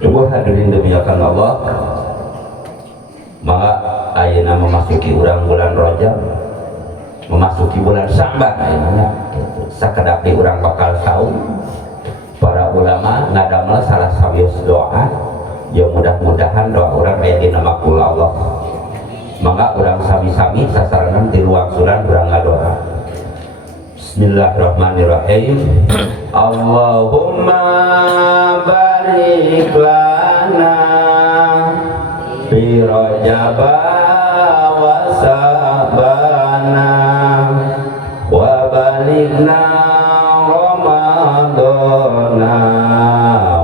Ibu hadirin dimuliakan Allah, maka ayeuna memasuki urang bulan Rajab, memasuki bulan Sya'ban ayeuna sakedap di urang bakal saum. Para ulama ngadamel salah sawios doa, ya mudah-mudahan doa urang aya dina makbul Allah. Maka urang sami-sami sasarangan di ruang suran urang ngadoa. Bismillahirrahmanirrahim. Allahumma barik lana fi Rajab wa Sa'bana wa balighna Ramadana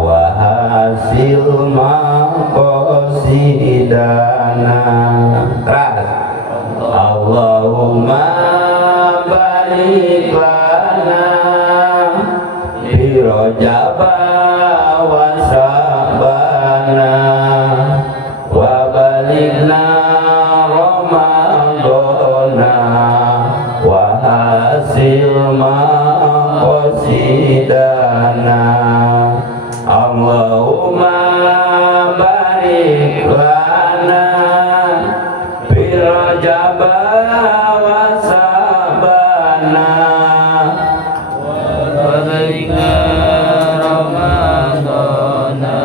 wa hasil maqasidana. Terus Allahumma barik lana fi Rajab wa Sa'bana wa balighna Ramadana wa hasil maqasidana. Allahumma barik lana fi Rajab wa Sa'bana wa balighna Ramadana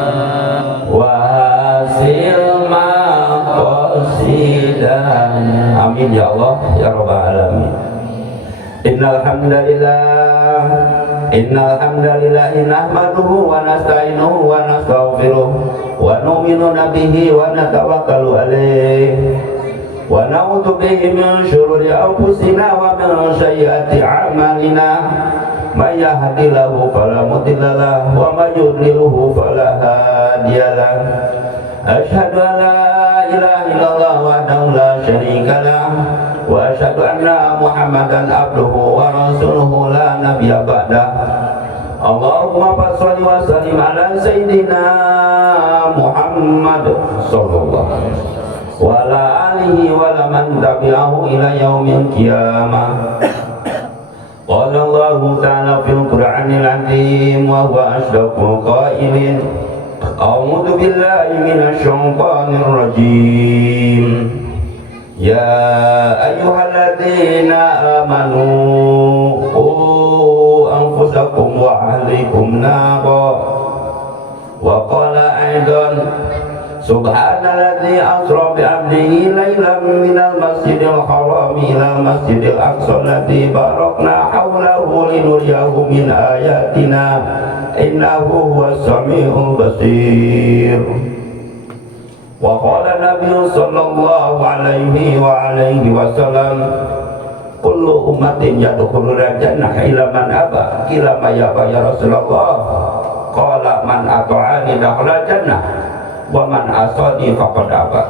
wa hasil maqasidana. Amin ya Allah ya rabbal alamin. Innal hamdalillah nahmaduhu wa nasta'inuhu wa nastaghfiruh wa nu'minu bihi wa natawakkalu alayh wa na'udzu bihi min syururi anfusina wa min sayyiati a'malina. May yahdihillahu fala mudilla lahu wa may yudlilhu fala hadiyalah. Asyhadu an la ilaha illallah wahdahu la syarika lah wa asyhadu anna Muhammadan abduhu wa rasuluhu la nabiyya ba'dah. Allahumma shalli wa sallim ala sayyidina Muhammad sallallahu alaihi wasallam wa ala alihi wa man tabi'ahu ila yaumil qiyamah. Qala Allah ta'ala fil Qur'anil 'azim wa huwa asdaqul qailin. A'udzu billahi minasy syaithanir rajim. Ya ayyuhalladzina amanu qu anfusakum wa ahlikum nara. Wa qala aidan subhanalladzi asra bi 'abdihi lailan minal masjidil haram ila masjidil aqsa alladzi barakna hawlahu linuriyahu min ayatina innahu huwas samiul basir. Wa qala nabiyyu sallallahu alaihi wa alihi wasallam kullu ummatin yadkhulul jannah illa man aba. Qila ma ya Rasulullah? Qala man ata'ani dakhala jannah wa man asani faqad aba.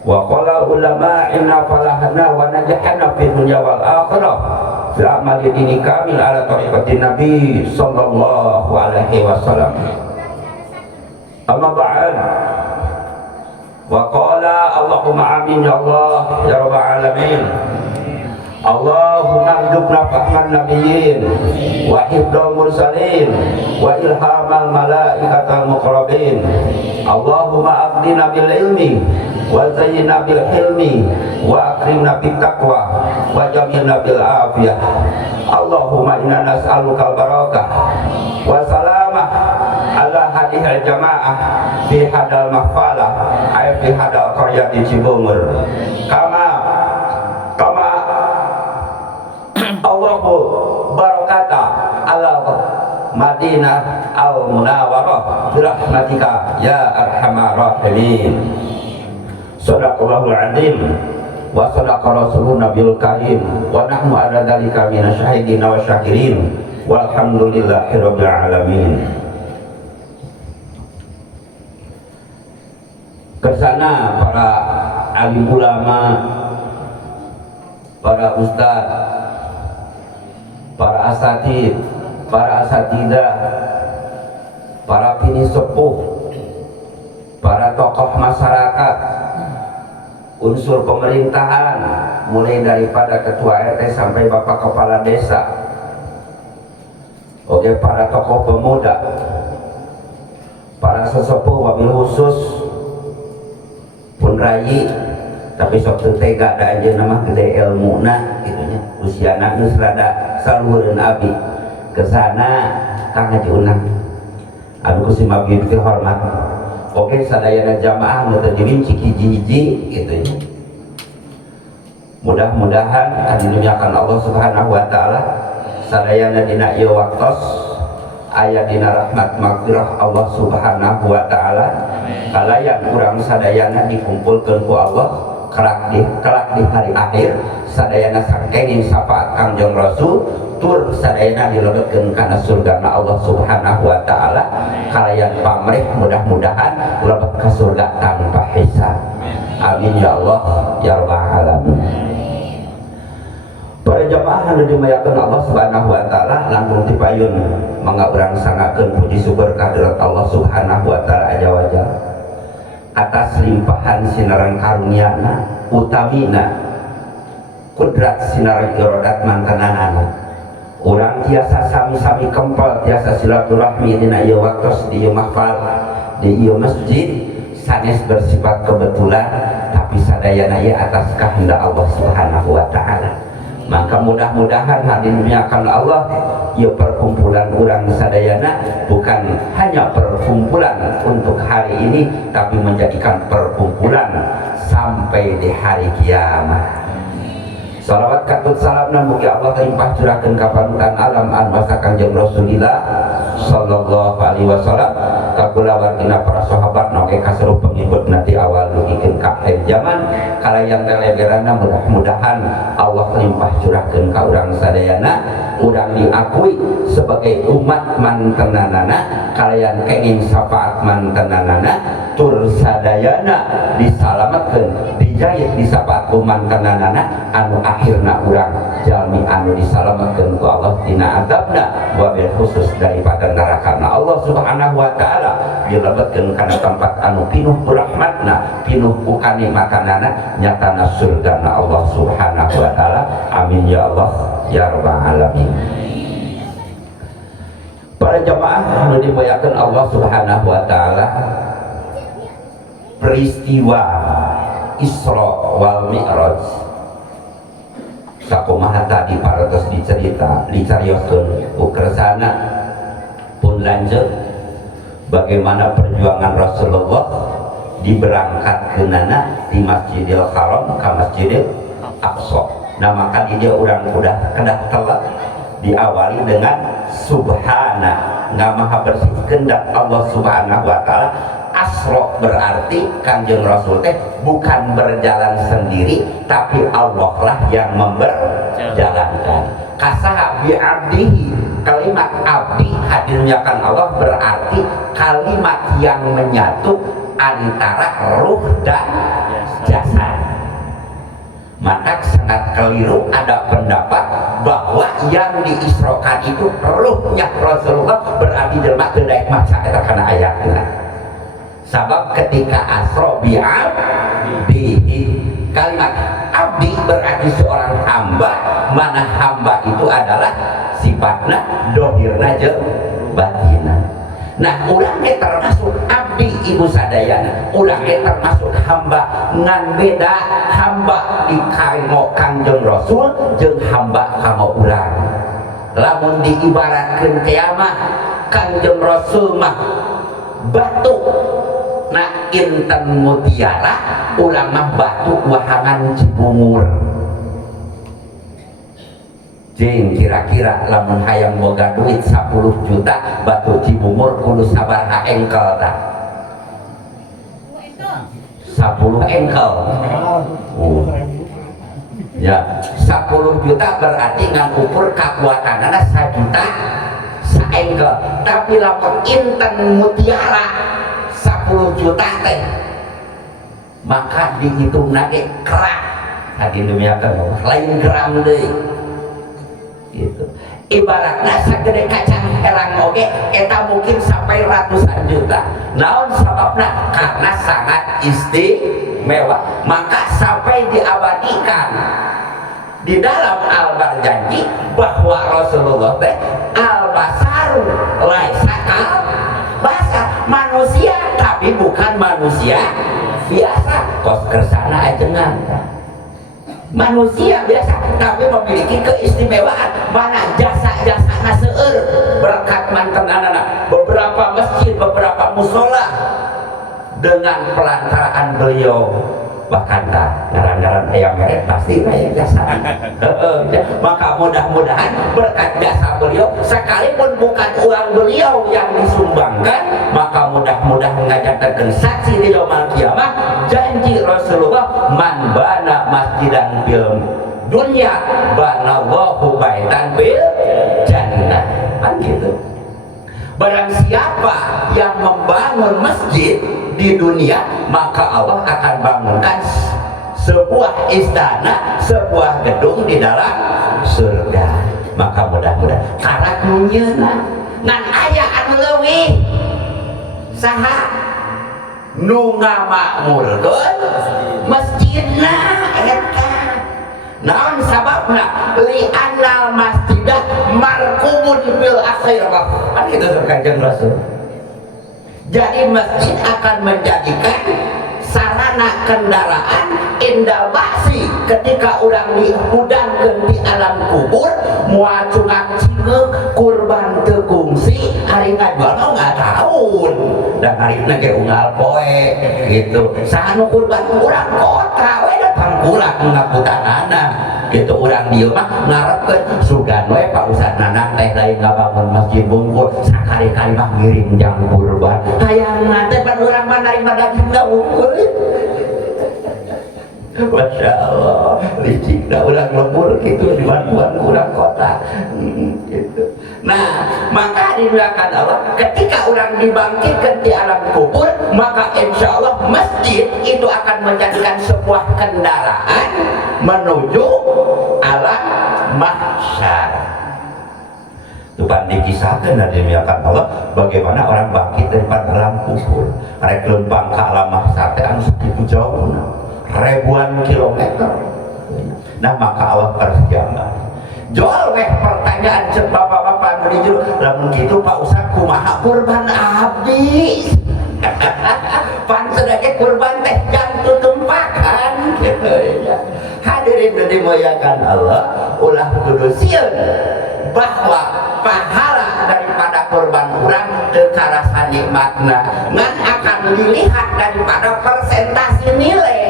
Wa qala ulama inna falahna wa najahna fid dunya wal akhirah fi amali dini kamil ala tariqatin nabi sallallahu alaihi wasallam. Amma ba'd. Wa qala Allahumma amin ya Allah ya rabbal alamin. Allahumma ij'alna fahman nabiyyin wa hifdzal mursalin wa ilhamal malaikatal muqarrabin. Allahumma aghnina bil ilmi wa zayyinna bil hilmi wa akrimna bit taqwa wa jamilna bil afiyah. Allahumma inna nas'aluka al barakah wa salamah ala hadhihi jamaah fi hadal mahfalah ay fi hadal qaryati Cibungur kama Allahu barakata ala Madinah al Munawwarah bi rahmatika ya arhamar rahimin. Shadaqallahul azim wa shadaqa rasulun nabiyul karim wa nahnu ala dzalika minasyahidin wa syakirin walhamdulillahirabbil alamin. Kesana para alim ulama, para ustaz, para asatid, para asatidah, para pini sepuh, para tokoh masyarakat, unsur pemerintahan, mulai daripada ketua RT sampai bapak kepala desa, oke, para tokoh pemuda, para para sesepuh wabil khusus pun rayi tapi sok teu tega da anjeunna mah gede ilmuna gitunya usiana geus rada saluhureun abi kesana Kang Haji Unang anu kusim abdi teu hormat oke sadayana jamaah nu teu dirinci hiji-hiji gitunya mudah-mudahan dimuliakan Allah Subhanahu wa taala sadayana dina ieu waktos aya dina rahmat maghfirah Allah Subhanahu wa taala kalayan urang sadayana dikumpulkeun ku Allah kelak di hari akhir sadayana sakenging syafaat Kangjeng Rasul tur sadayana dilebetkeun kana surgana Allah Subhanahu wa taala kalayan pamrih mudah-mudahan lebet ka surga tanpa hisab amin ya Allah ya rabbal alamin. Para jamaah anu dimuliakeun Allah Subhanahu wa taala langkung tipayun mangga urang sangakeun puji syukur kehadirat Allah Subhanahu wa taala aja wajah atas limpahan sinaran karunia-Na utamina kudrat sinaran iradat mantananana urang tiasa sami-sami kempel tiasa silaturahmi dina ieu waktos di ieu mahfal di ieu masjid sanes bersifat kebetulan tapi sadayana ieu atas kehendak Allah Subhanahu wa taala. Maka mudah-mudahan hadirnya akan Allah ya perkumpulan urang sadayana bukan hanya perkumpulan untuk hari ini tapi menjadikan perkumpulan sampai di hari kiamat. Salawat katut salamna mugi Allah limpah curahkeun ka panutan alam an masa Kangjeng Rasulillah sallallahu alaihi wasallam ka kula wargina para sahabat noke kaseru pengikut nanti awal dugikeun ka akhir zaman kalayan telegerana mudah-mudahan Allah limpah curahkeun ka urang sadayana urang diakui sebagai umat mantenanana kalayan kenging syafaat mantenanana tur sadayana disalametkeun dijahit di syafaat mantenanana anu akhirna urang jalmi anu disalametkeun ku Allah tina adabna wabil khusus daripada neraka Allah Subhanahu wa taala dilebetkeun kana tempat anu pinuh ku rahmatna pinuh ku kanikmatanana nyatana surgana Allah Subhanahu wa taala amin ya Allah ya rabbal alamin. Para jamaah anu dimuliakeun Allah Subhanahu wa taala peristiwa Isra wal Mi'raj sakumaha tadi parantos dicerita dicarioskeun ku kersana pun lanjut bagaimana perjuangan Rasulullah diberangkatkeunana di Masjidil Haram ka Masjidil Aqsa. Nah maka dia urang udah kedah telat diawali dengan subhana ngamaha bersih kehendak Allah Subhanahu wa taala. Asra berarti Kanjeng Rasul teh bukan berjalan sendiri tapi Allah lah yang memberjalankan. Kasaha bi abdihi kalimat abdi hadirnya kan Allah berarti kalimat yang menyatu antara ruh dan jasad. Maka sangat keliru ada pendapat bahwa yang diisrokan itu ruhnya Rasulullah berarti jelma kedaik maca eta kana ayatna. Sabab ketika asra bi abdihi kalimat abdi berarti seorang hamba mana hamba itu adalah sifatna dohirna jeung batina. Nah urang ge termasuk abdi ibu sadayana urang ge termasuk hamba ngan beda hamba di kanggo Kangjeng Rasul jeung hamba kanggo urang. Lamun diibaratkeun kiamat Kangjeng Rasul mah batu na inten mutiara urang mah batu wahangan Cibungur. Jeng kira-kira lamun hayang boga duit 10 juta batu Cibungur kudu sabaraha engkel tah? 10 engkel. Ya, 10 juta berarti ngukur kekuatanana 1 juta saengkel. Tapi lamun inten mutiara 10 juta teh maka dihitung nage kerak tadi demikian lain gram deui gitu. Ibaratnya sagede kacang herang oge eta mungkin sampai ratusan juta. Naon sababna? Karena sangat istimewa maka sampai diabadikan di dalam al-barjanji bahwa Rasulullah teh al-basaru laisa kal basar manusia tapi bukan manusia biasa. Kos kersana ajengan manusia biasa tapi memiliki keistimewaan. Mana jasa-jasana seueur berkat mantenanana beberapa masjid, beberapa musola dengan pelantaraan beliau. Bahkan ngaran-ngaran ayam meret pasti kayak jasa. Maka mudah-mudahan berkat jasa beliau, sekalipun bukan uang beliau yang disumbangkan, maka mudah-mudahan ngajakan saksi di yaumul kiamah. Janji Rasulullah, man bana masjidan fil dunya banallahu baitan fil jannah. Kan gitu. Barang siapa yang membangun masjid di dunia, maka Allah akan bangunkan sebuah istana, sebuah gedung di dalam surga. Maka mudah-mudahan karak nunyeuna ngan aya anu leuwih saha nu ngamakmurkeun masjidna eta. Naon sababna? Li annal masjidah markumun bil akhirah. Kan itu Kanjeng Rasul. Jadi masjid akan menjadikan sarana kendaraan indal ba'si ketika orang dihudangkeun di alam kubur moal cungak cingeuk kurban teu kungsi ari ngajual nggak tahun dan hari ini ge unggal poe gitu. Saha nu kurban urang kota we datang kurang ngaputanana gitu. Urang dieu mah ngarepkeun sugan we Pak Ustaz Nanang teh lain ngabangun masjid bungkul sakali-kali mah ngirim jang kurban hayangna teh pan urang mah narima daging da unggul. Masya Allah, licik dah orang lembur gitu di bantuan orang kota gitu. Nah, maka dibiarkan Allah ketika orang dibangkitkan di alam kubur, maka insya Allah masjid itu akan menjadikan sebuah kendaraan menuju alam mahsyar. Itu pan dikisahkan dan dimiakan Allah bagaimana orang bangkit daripada alam kubur. Rek lempang ke alam mahsyar teh anu segitu jauh ribuan kilometer. Nah maka Allah persiapan jual weh pertanyaan cek bapak-bapak menuju lamun gitu Pak Ustaz kumaha kurban abdi pan sedake kurban teh jantu tumpakan gitu ya. Hadirin dan dimuliakan Allah, ulah kudu sieun bahwa pahala daripada kurban urang teu karasa nikmatna ngan akan dilihat daripada persentase nilai.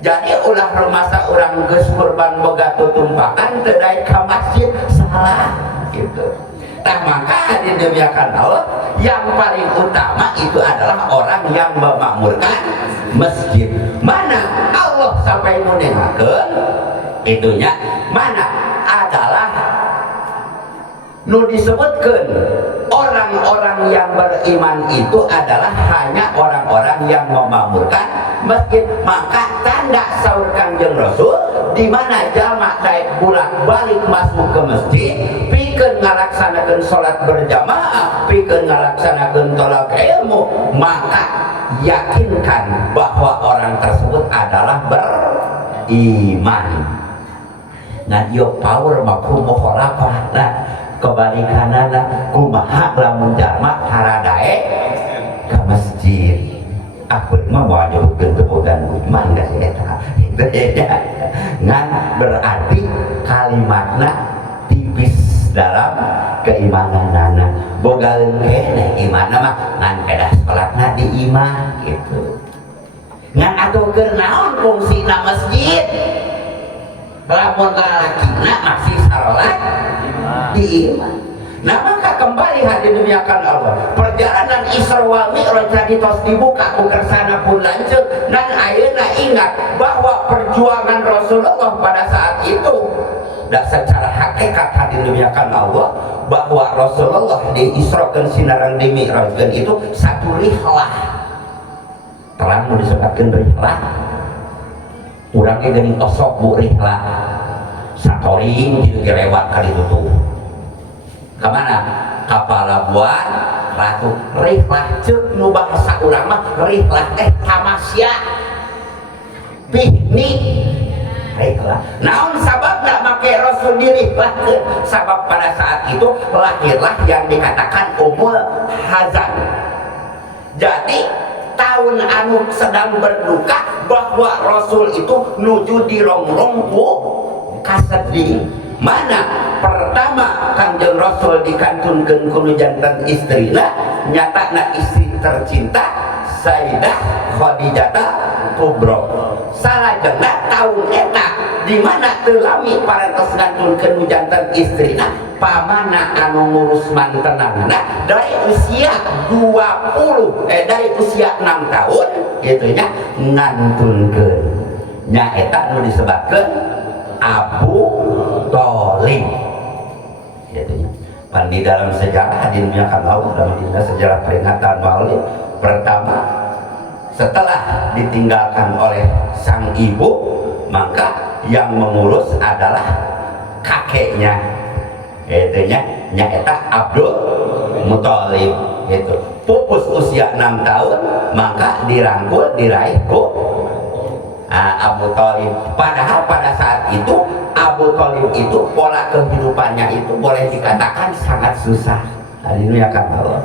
Jadi ulah rumasa orang geus kurban boga tutumpakan teu daek ka masjid salah gitu. Tah maka dimuliakan Allah, yang paling utama itu adalah orang yang memakmurkan masjid. Mana Allah sampai munengakeun itunya mana adalah nu disebutkeun orang-orang yang beriman itu adalah hanya orang-orang yang memakmurkan masjid. Maka tanda saur Kanjeng Rasul di mana jamak daek bolak-balik masuk ke masjid pikeun ngalaksanakeun salat berjamaah, pikeun ngalaksanakeun tolak ilmu, maka yakinkan bahwa orang tersebut adalah beriman. Nah, yo power mafhum mukhalafah. Nah, kebalikanana kumaha lamun jalma haradae ke masjid. Aku mah mau nyebutkeun tebogan iman ka si eta. Itu ya. Ngan berarti kalimatna tipis dalam keimananana. Boga leungkeh imanna mah ngan kedah salatna di imah gitu. Ngan atuh keur naon fungsina masjid? Lamun lalakina masih salat di imah. Nah maka kembali hadirin dimuliakan Allah, perjalanan Isra wal Mi'raj tadi tos dibuka ku kersana pun lanceuk dan ayeuna ingat bahwa perjuangan Rasulullah pada saat itu dan secara hakikat hadirin dimuliakan Allah bahwa Rasulullah di Isra'keun sinareng di Mi'rajkeun itu satu rihlah. Terang mau disebutkeun rihlah. Urangnya geuning osok bu rihlah. Satoring gitu lewat kali tutup. Kemana? Kapal Labuan Ratu. Rihlah cek nu bahasa urang mah rihlah teh tamasya piknik rihlah. Naon sababna make Rasul dirihlah? Sabab pada saat itu lahirlah yang dikatakan Ummul Hazan. berarti tahun anu sedang berduka bahwa Rasul itu nuju di rongrong ku kasedih. Mana pertama Kangjeng Rasul dikantunkeun ku jantan istrina, nyatana istri tercinta Sayyidah Khadijah Kubra. Salajengna tahun eta di mana teu lami parantos ngantunkeun jantan istrina pamana anu ngurus mantenanna dari usia dari usia 6 tahun gitu nya ngantunkeun nya eta anu disebutkeun Abu Thalib gitu nya. Pan di dalam sejarah hadirin kan Allah dalam sejarah peringatan Maulid pertama setelah ditinggalkan oleh sang ibu maka yang mengurus adalah kakeknya itu nya nyaeta Abdul Muthalib itu pupus usia 6 tahun maka dirangkul diraih ku Abu Thalib. Padahal pada saat itu Abu Thalib itu pola kehidupannya itu boleh dikatakan sangat susah. Hari ini akan Allah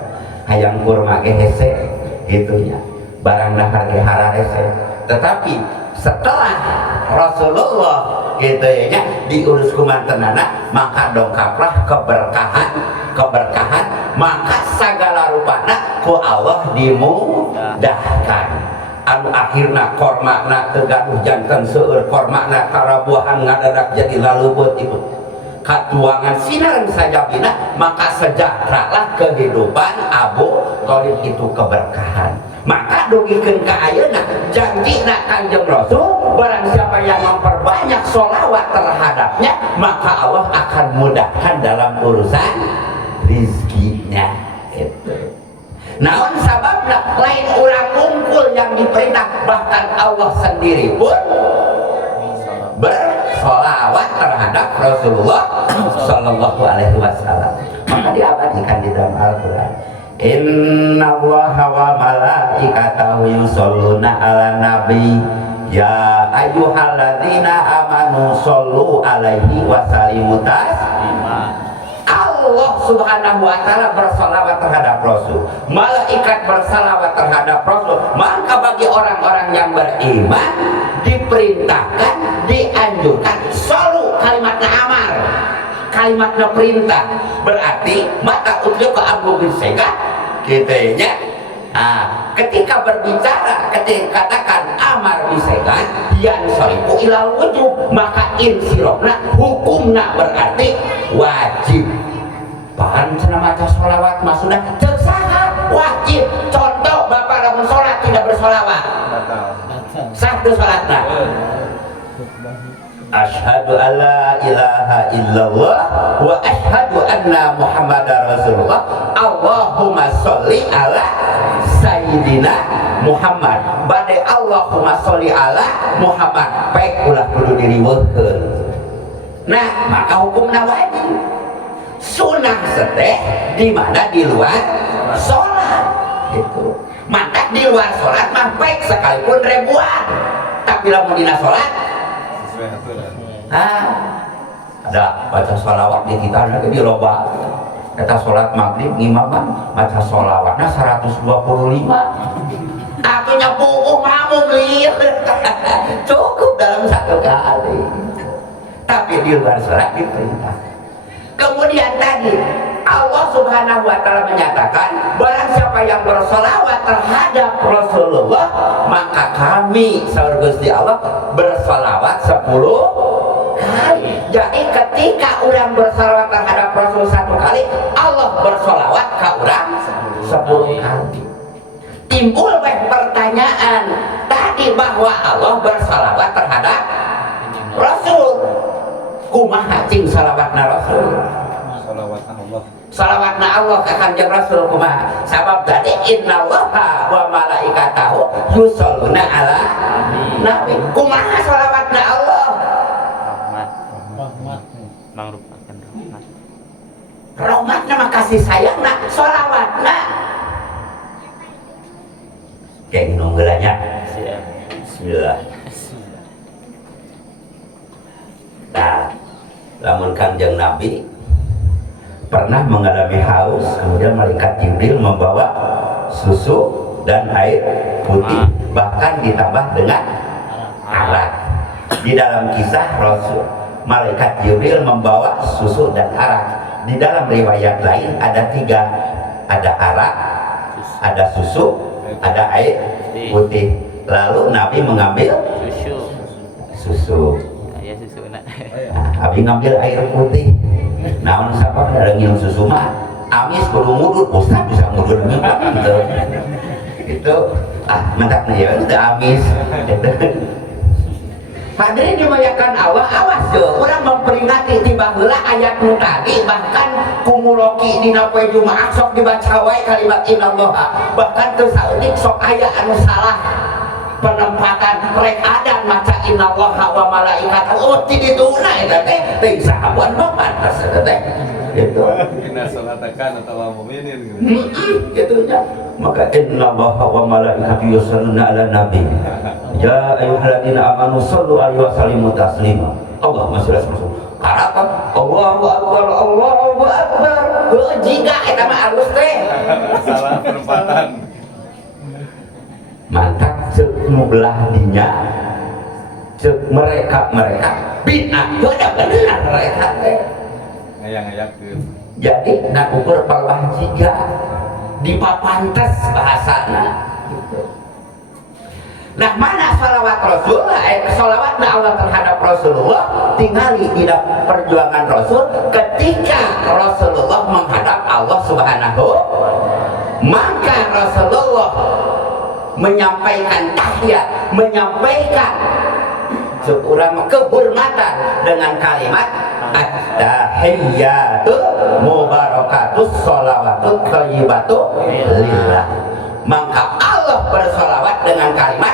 hayang kurma ge hese gitu ya barang dahar ge hararese. Tetapi setelah Rasulullah gitu ya diurus kumantenana maka dongkaplah keberkahan maka segala rupana ku Allah dimudahkan. Anu akhirna kormakna tegaduh jantan seueur kormakna karabuahan ngadadak jadi laleubeut itu katuangan sinaran sajabina maka sejahteralah kehidupan Abu Thalib itu keberkahan. Maka dugikeun ka ayeuna janjina Kanjeng Rasul barang siapa yang memperbanyak sholawat terhadapnya maka Allah akan mudahkan dalam urusan rizkinya itu. Naon sababna lain orang ngumpul yang diperintah bahkan Allah sendiri pun bersolawat terhadap Rasulullah Sallallahu Alaihi Wasallam. Maka diabadikan di dalam Al-Quran. Inna Allaha wa malaikatahu yusholluna ala nabi ya ayyuhalladzina amanu shollu alaihi wa sallimu taslima. Allah Subhanahu wa ta'ala bersalawat terhadap Rasul, malaikat bersalawat terhadap Rasul. Maka bagi orang-orang yang beriman diperintahkan, dianjurkan selalu kalimatnya amar, kalimatnya perintah. Berarti mata utluk ke Abu bin Sega kitanya ketika berbicara, ketika katakan amar bisegan yang sarifu ilal wujub maka insirofna hukumna berarti wajib. Bahan cenah maca sholawat mah sudah cek saha wajib. Contoh bapak lamun sholat tidak bersolawat sah teu sholatna. Asyhadu alla ilaha illallah wa asyhadu anna muhammadar rasulullah. Allahumma sholli ala sayyidina Muhammad. Bade Allahumma sholli ala Muhammad baik ulah kudu diriweukeun. Nah maka hukumna wajib. Sunnah seteh di mana di luar sholat itu. Maka di luar sholat mah baik sekalipun ribuan. Tapi lamun dina sholat ada baca sholawat di kita ada di loba. Kita sholat maghrib ngimaman baca sholawatnya 125. Aku nyapu makmum liur cukup dalam satu kali. Tapi di luar sholat diperintah. Kemudian tadi Allah Subhanahu wa ta'ala menyatakan barang siapa yang bersolawat terhadap Rasulullah maka kami saur Gusti Allah bersolawat 10 kali. Jadi ketika orang bersolawat terhadap Rasul 1 kali Allah bersolawat ke orang 10 kali. Timbul pertanyaan tadi bahwa Allah bersolawat terhadap Rasul kumaha cing salawatna Rasul salawatna Allah ka Kanjeng Rasul kumaha sabab tadi innallaha wa malaikatahu yusholluna ala nabi kumaha salawatna Allah rahmatna mah kasih sayangna salawatna kayak nunggelanya bismillah. Nah lamun Kanjeng Nabi pernah mengalami haus kemudian malaikat Jibril membawa susu dan air putih, bahkan ditambah dengan arak. Di dalam kisah Rasul malaikat Jibril membawa susu dan arak. Di dalam riwayat lain ada 3, ada arak, ada susu, ada air putih. Lalu Nabi mengambil susu. Nah, Abi ngambil air putih. Nah, siapa ada ngium susu mah amis kudu mudut, Ustaz bisa mudut gitu. Itu mentakna ya itu amis. Hadirin dimuliakan Allah, awas tuh, urang memperingati tiba heula ayat nu tadi, bahkan kumuloki dina poe Jumaah sok dibaca wae kalimat innallaha, bahkan teu saeutik sok aya anu salah penempatan rek adan maca innallaha wa malaikatahu ti dituna eta teh teuing sahabat mah pantes eta teh gitu. Inna salatakan atau mukminin gitu nya. Maka innallaha wa malaikatahu yusholluna 'alan nabi. Ya ayyuhalladzina amanu shallu 'alaihi wa sallimu taslima. Allahumma shalli ala Muhammad. Karapan Allahu akbar Allahu akbar. Heuh jiga eta mah alus teh. Salah penempatan. Mantap cek mubelah dinya. Cek mereka bid'ah udah bener mereka teh. Ngayang-ngayangkeun. Jadi nak ukur parwah jiga dipapantes bahasana gitu. Nah, mana salawat Rasul? Salawat Allah terhadap Rasulullah tingali di perjuangan Rasul ketika Rasulullah menghadap Allah Subhanahu, maka Rasulullah menyampaikan tahiyat, menyampaikan sekurang kehormatan dengan kalimat at-tahiyyatu mubarakatus sholawatu thayyibatu lillah. Maka Allah bersolawat dengan kalimat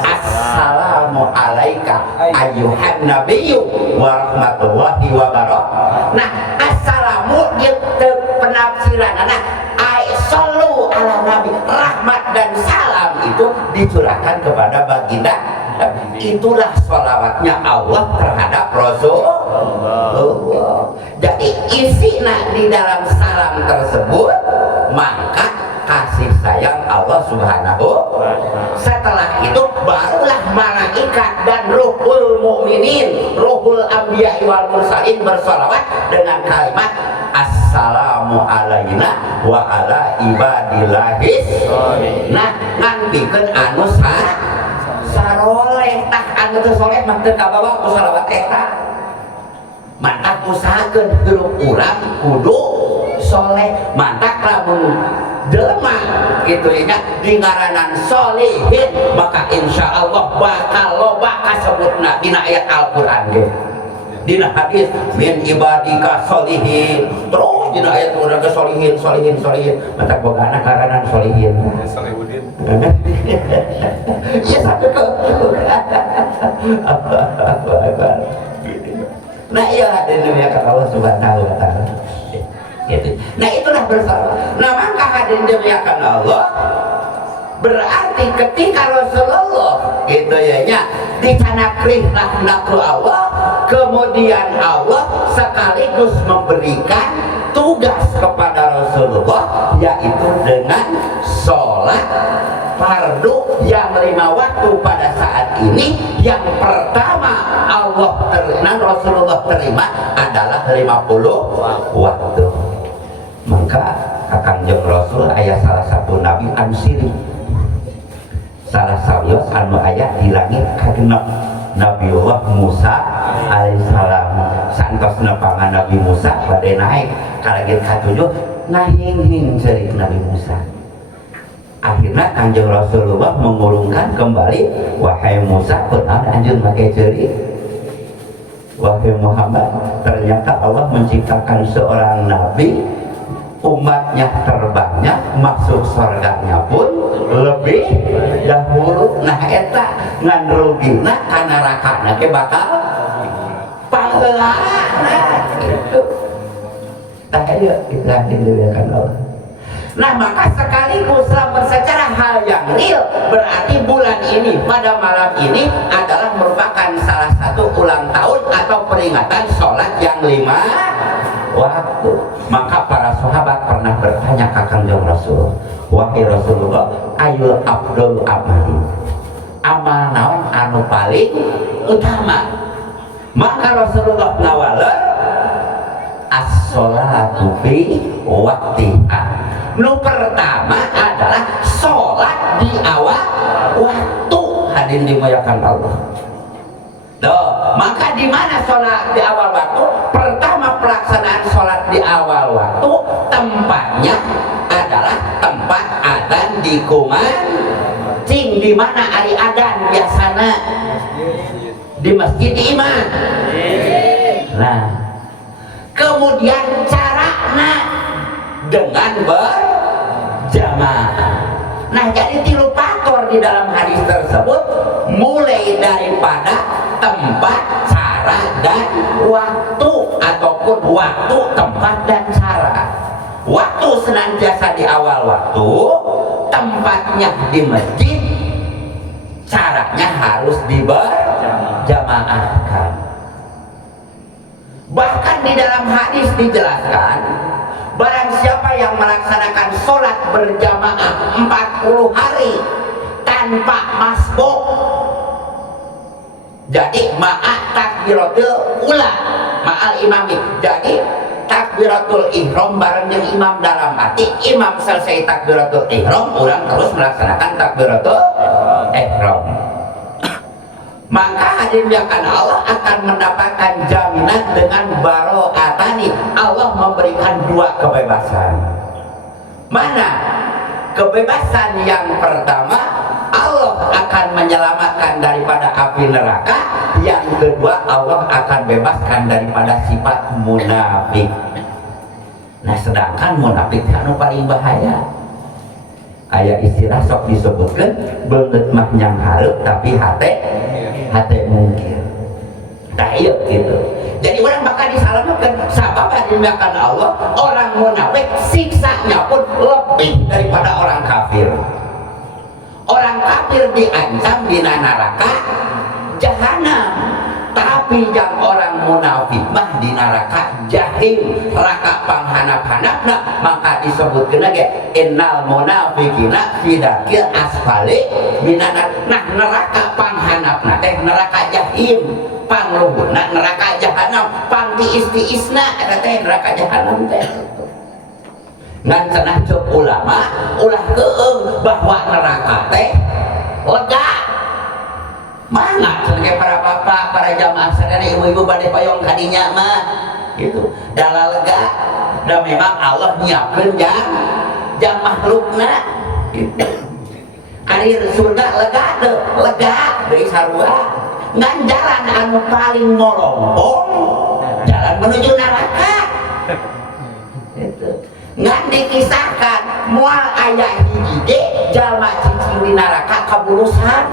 assalamu alaika ayyuhan nabiyyu wa rahmatullahi wa barakatuh. Nah, assalamu itu penafsiran ay sallu ala nabi, rahmat dan salam itu dicurahkan kepada baginda. Itulah sholawatnya Allah terhadap Rasulullah. Jadi isinya di dalam salam tersebut maka kasih sayang Allah Subhanahu. Setelah itu barulah malaikat dan ruhul mukminin, ruhul anbiya wal mursalin bersolawat dengan kalimat assalamu alaina wa ala ibadillahis. Nah, ngantikeun anu saroleh tah anu teu soleh mah teu kabawa ku salawat eta. Mantap usahakeun hirup urang kudu soleh, mantap lamun jelema gitu nya di ngaranan solihin maka insya Allah bakal loba kasebutna dina ayat Al-Qur'an ge. Dina hadis min ibadika solihin, terus dina ayat urang ke solihin mantap boga anak ngaranan solihin. Solihudin. Ya satu ke. Nah iya hadirin dimuliakan Allah Subhanahu wa taala. Gitu. Nah itulah bersama. Nah maka hadirin dimuliakan Allah, berarti ketika Rasulullah gitu ya nya dicanakrih laknatu Allah, kemudian Allah sekaligus memberikan tugas kepada Rasulullah yaitu dengan sholat fardu yang 5 waktu pada saat ini. Yang pertama Rasulullah terima adalah 50 waktu. Maka Kangjeng Rasul ayat salah satu nabi anu siri salah sawios anu aya di langit kagenep Nabiullah Musa alaihissalam. Santosna pangan Nabi Musa bade naik ka langit katujuh ngahing-hing cerik Nabi Musa. Akhirnya Kangjeng Rasulullah mengurungkan kembali, wahai Musa kunaon anjeun make cerik, wahai Muhammad, ternyata Allah menciptakan seorang nabi umatnya terbanyak masuk surganya pun lebih dahulu. Nah eta ngan rugina ka nerakana ke bakal paheula. Nah gitu. Tah ieu kita dimuliakan Allah. Nah maka sekaligus secara hal yang real berarti bulan ini pada malam ini adalah merupakan salah satu ulang tahun atau peringatan sholat yang 5 waktu. Maka para sahabat pernah bertanya ke Kangjeng Rasul, Rasul, wahai Rasulullah, ayo abdul amali, amal naon anu paling utama. Maka Rasulullah ngawaleun as-sholatu fi waqtiha. Nu pertama adalah sholat di awal waktu. Hadirin dimuliakan Allah. Tuh, maka di mana sholat di awal waktu? Pertama, pelaksanaan sholat di awal waktu tempatnya adalah tempat adzan di kumancing. Di mana ari adzan biasana? Di masjid imam. Nah, kemudian carana dengan berjamaah. Nah, jadi tilu faktor di dalam hadis tersebut, mulai daripada tempat, cara, dan waktu, ataupun waktu, tempat, dan cara. Waktu senantiasa di awal waktu, tempatnya di masjid, caranya harus diberjamaahkan. Bahkan di dalam hadis dijelaskan, barang siapa yang melaksanakan sholat berjamaah 40 hari tanpa masbuk, jadi ma'at takbiratul ula ma'al imami, jadi takbiratul ihram bareng yang imam dalam hati, imam selesai takbiratul ihram, orang terus melaksanakan takbiratul ihram. Maka hadirin yang Allah akan mendapatkan jaminan dengan baro'atani. Allah memberikan dua kebebasan. Mana? Kebebasan yang pertama, Allah akan menyelamatkan daripada api neraka. Yang kedua, Allah akan bebaskan daripada sifat munafik. Nah, sedangkan munafik anu paling bahaya. Aya istilah sok disebutkan beungeut mah nyang hareup tapi hate mungkin. Nah, iya gitu. Jadi orang bakal diselamatkan sabab dimakan Allah. Orang munafik siksanya pun lebih daripada orang kafir. Orang kafir diancam di neraka jahanam, tapi yang orang munafik mah di neraka jahim, neraka panghanap-hanapna. Maka disebutkeun lagi innal munafiqina fi darkil asfali minan. Nah, neraka panghanapna teh neraka jahim, pangluhurna neraka jahanam, pangtiis-tiisna eta teh neraka jahanam teh. Ngan cenah cuk ulama ulah keung bahwa neraka teh lega. Mana cenah para bapak, para jamaah sadaya ibu-ibu bade payung kadinya mah gitu. Dalah lega. Dan memang Allah nyiapkeun jang makhlukna gitu. Ari surga lega deui sarua. Ngan jalan anu paling molompong jalan menuju neraka. Gitu. Ngan dikisahkan moal aya hiji ge jalma cicing di neraka kabulusan.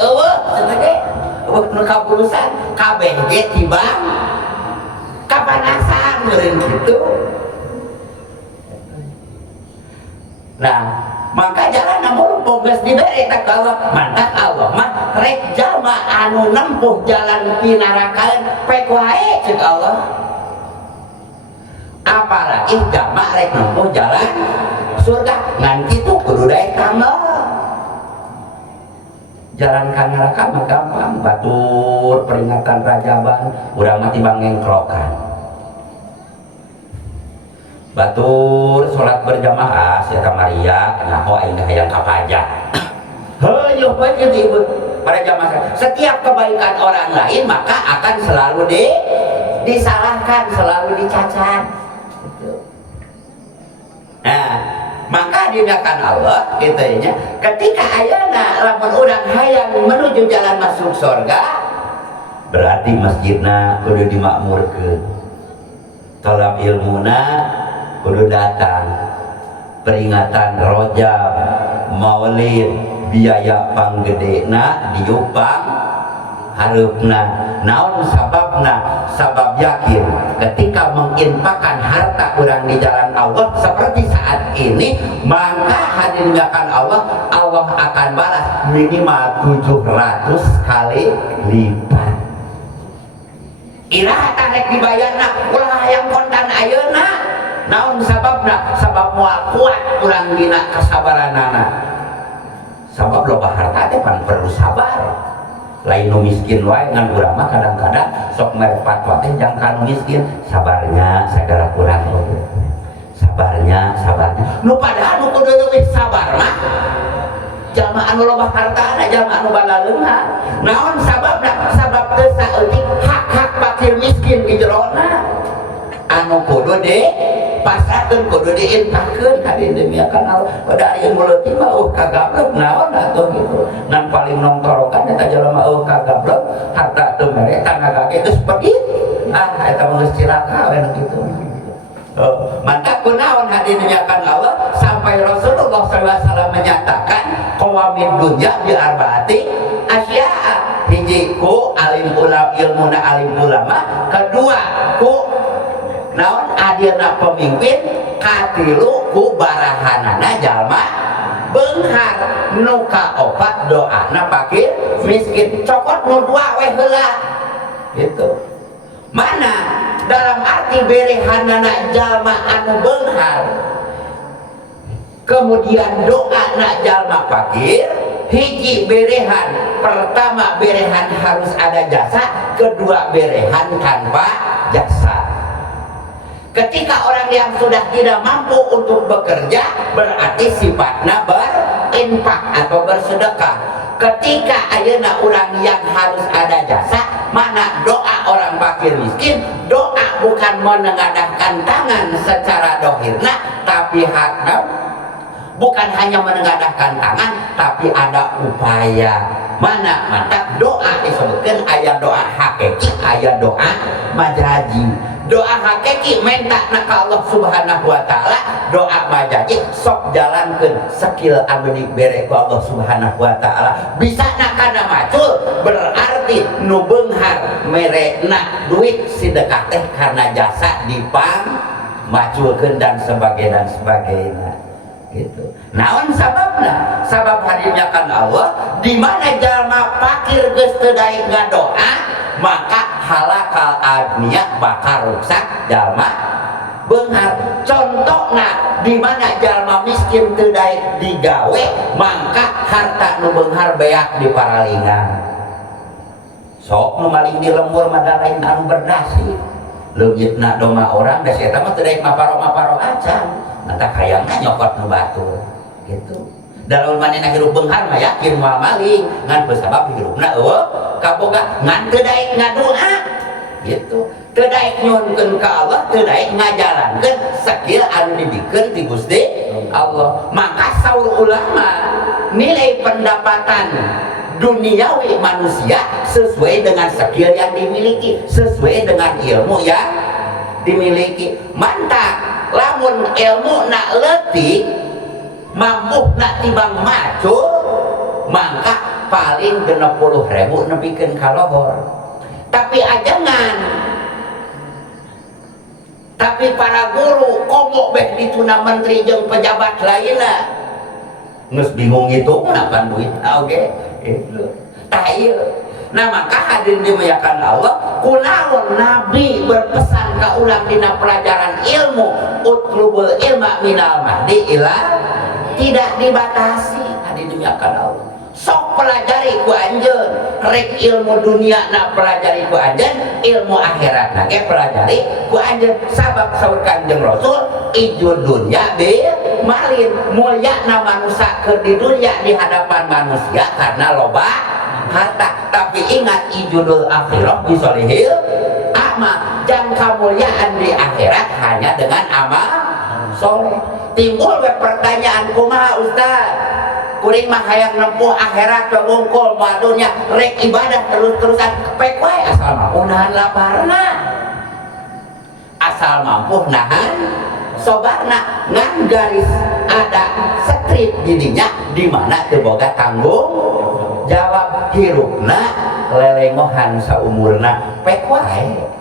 Eueuh cenah ge eueuh kabulusan kabeh ge tibang kapanasan meureun kitu. Nah, maka jalan namun bogas diberi tak Allah. Mantap Allah mah rek jalma anu nempuh jalan pi neraka pek wae ceuk Allah. Apalagi jalma rek nempuh jalan surga, ngan kitu kudu daek tambah. Jalan ka neraka mah gampang, batur peringatan rajaban, urang mah tibang ngengkrokan. Batur sholat berjamaah sia Maria nyaho aing hayang kapaja. Heuh bae ibu para jamaah. Setiap kebaikan orang lain maka akan selalu disalahkan, selalu dicacat. Nah, maka didakan Allah gitu nya. Ketika ayeuna lamun urang hayang menuju jalan masuk surga, berarti masjidna kudu dimakmurkeun. Tolab ilmuna kudu datang, peringatan Rajab, Maulid, biaya panggedena diupang hareupna. Naon sababna? Sabab yakin ketika menginfakkan harta kurang di jalan Allah seperti saat ini, maka hadirin Allah, Allah akan balas minimal 700 kali lipat. Iraha tarek dibayarna ulah hayang kontan ayeuna naon sababna? Sabab moal kuat urang dina kasabaranana. Sabab loba harta teh pan perlu sabar. Lain nu miskin wae ngan urang mah kadang-kadang sok mere fatwa teh jang ka nu miskin, sabarnya sagala kurang oge. Sabarnya. Nu padahal nu kudu teu sabar mah jalma anu loba hartana, jalma anu balaleungan. Naon sababna? Sabab teu saeutik hak-hak fakir miskin di jerona. Anu kudu pasrahkeun, kudu diinfakkeun hadirin demikian Allah. Pada aya muleuti mah kagablek naon atuh gitu. Ngan paling nongtorokan eta jelema kagablek harta teu mere tanaga ge geus pelit. Eta mah geus cilaka we kitu. Mantap kunaon hadirin demikian Allah, sampai Rasulullah SAW menyatakan qawamid dunya bi arbaati asya'a. Hiji ku alim ulama, ilmuna alim ulama, kedua ku naon adilna pemimpin, katilu ku barahanana jalma beunghar, nu kaopat doana fakir miskin. Cokot nu dua we heula gitu. Mana dalam arti berehanana jalma anu beunghar, kemudian doa na jalma fakir. Hiji berehan, pertama berehan harus ada jasa, kedua berehan tanpa jasa. Ketika orang yang sudah tidak mampu untuk bekerja, berarti sifatnya berinfak atau bersedekah. Ketika ayeuna orang yang harus ada jasa, mana doa orang fakir miskin, doa bukan menengadahkan tangan secara dohirna, tapi hakna bukan hanya menengadahkan tangan, tapi ada upaya. Mana mantap doa disebutkan aya doa hakiki, aya doa majazi. Doa hakiki minta ka Allah Subhanahu wa taala, doa majazi sok jalankeun skill anu dibere ku Allah Subhanahu wa taala. Bisa kana macul berarti nu beunghar merena duit sedekah teh karena jasa dipang maculkeun dan sebagainya gitu. Naon sababna? Sabab hadirnya kan Allah, di mana jalma fakir geus teu daek ngadoa, maka halakal adniya bakal rusak jalma beunghar. Contona di mana jalma miskin teu daek digawe, maka harta nu beunghar beak diparalingan. Sok nu maling di lembur mah lain anu berdasi. Leungitna doma orang da eta mah teu daek maparo-maparo acan. Mata kayangna nyokot nu batur gitu. Dalam manehna hirup beunghar mah yakin moal maling, ngan beusabab hirupna eueuh kaboga, ngan teu daek ngadoa gitu. Teu daek nyuhunkeun ka Allah, teu daek ngajalankeun skill anu dibikeun ti Gusti Allah. Maka saur ulama nilai pendapatan duniawi manusia sesuai dengan skill yang dimiliki, sesuai dengan ilmu yang dimiliki. Mantap lamun ilmu nak letih, mampu nak tibang macul, maka paling 60.000 nepikeun ka lohor. Tapi ajangan, tapi para guru komo beh dituna menteri jeung pejabat lainna geus bingung itu napan duit oge itu tah ieu. Nah maka hadirin dimuliakan Allah, kunaon Nabi berpesan ka urang dina pelajaran ilmu, utlubul ilma minal mahdi ila, tidak dibatasi. Hadirin dimuliakan Allah, sok pelajari ku anjeun, rek ilmu dunia na pelajari ku anjeun, ilmu akhirat na ge pelajari ku anjeun. Sabab saur Kanjeng Rasul, ijo dunya bil malin, mulia na manusia keur di dunia di hadapan manusia karena loba harta. Tapi ingat ijudul akhirah bisolihil amal, jam kemuliaan di akhirat hanya dengan amal soleh. Timbul pertanyaan, kumaha Ustaz? Kuring mah hayang nempuh akhirat wungkul madunya rek ibadah terus-terusan pek wae asal mampu nahan laparna, asal mampu nahan sobarna, ngan garis ada strip didinya di mana teu boga tanggung jawab, hirupna lelengohan saumurna pek wae.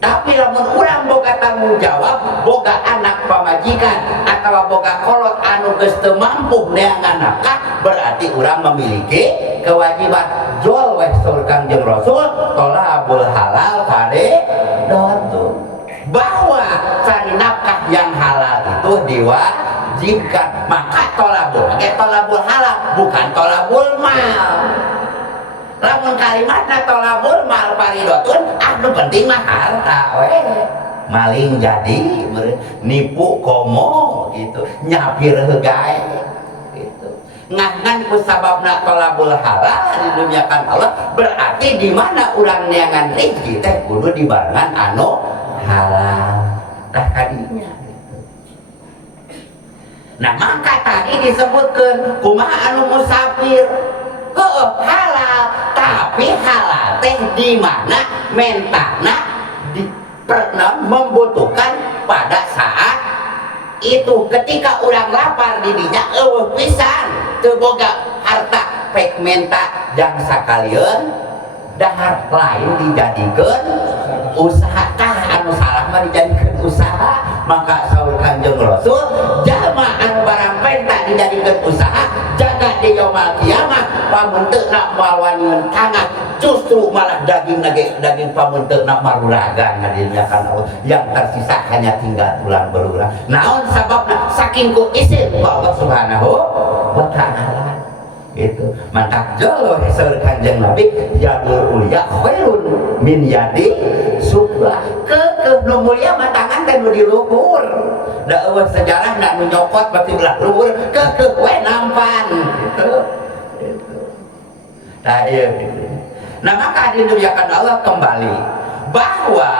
Tapi lamun urang boga tanggung jawab, boga anak pamajikan atau boga kolot anu geus teu mampu neangan nafkah, berarti urang memiliki kewajiban jual weh saur Kangjeng Rasul, tolabul halal fare dotu, bahwa cari nafkah diwajibkan. Maka tolabul tolabul halal, bukan tolabul mal. Lamun kalimatna tolabul mal paridotun, anu penting mah harta we. Maling jadi, nipu komo gitu, nyapir hegae gitu. Ngangan ku sababna tolabul halal didunyakan Allah, berarti di mana urang neangan rezeki teh kudu dibarengan anu halal. Tah kadinya. Nah maka tadi disebutkan kumaha anu musafir, halal, tapi halal teh di mana mentana pernah membutuhkan pada saat itu. Ketika orang lapar didinya pisan teu boga harta pek menta jang sakalian dahar lain dijadikeun usaha. Tah anu salah mah dijadikeun usaha. Maka saur Kanjeng Rasul, jalma anu barang penta dijadikeun usaha jaga di yaumul kiamah pamunteuna moal wanieun tangan, justru malah daging pamunteuna maruragan ngadinyakan Allah, yang tersisa hanya tinggal tulang belulang. Naon sababna? Saking ku izin ku Allah Subhanahu wa ta'ala. Itu mantap jolo saur Kanjeng Nabi, yadul ulya khairun min yadi sufla. Ke nu mulia mah tangan teh nu di luhur. Da eueuh sejarah na nu nyokot bati belah luhur ke we nampan gitu. Nah, iya gitu. Nah maka dimuliakan Allah kembali bahwa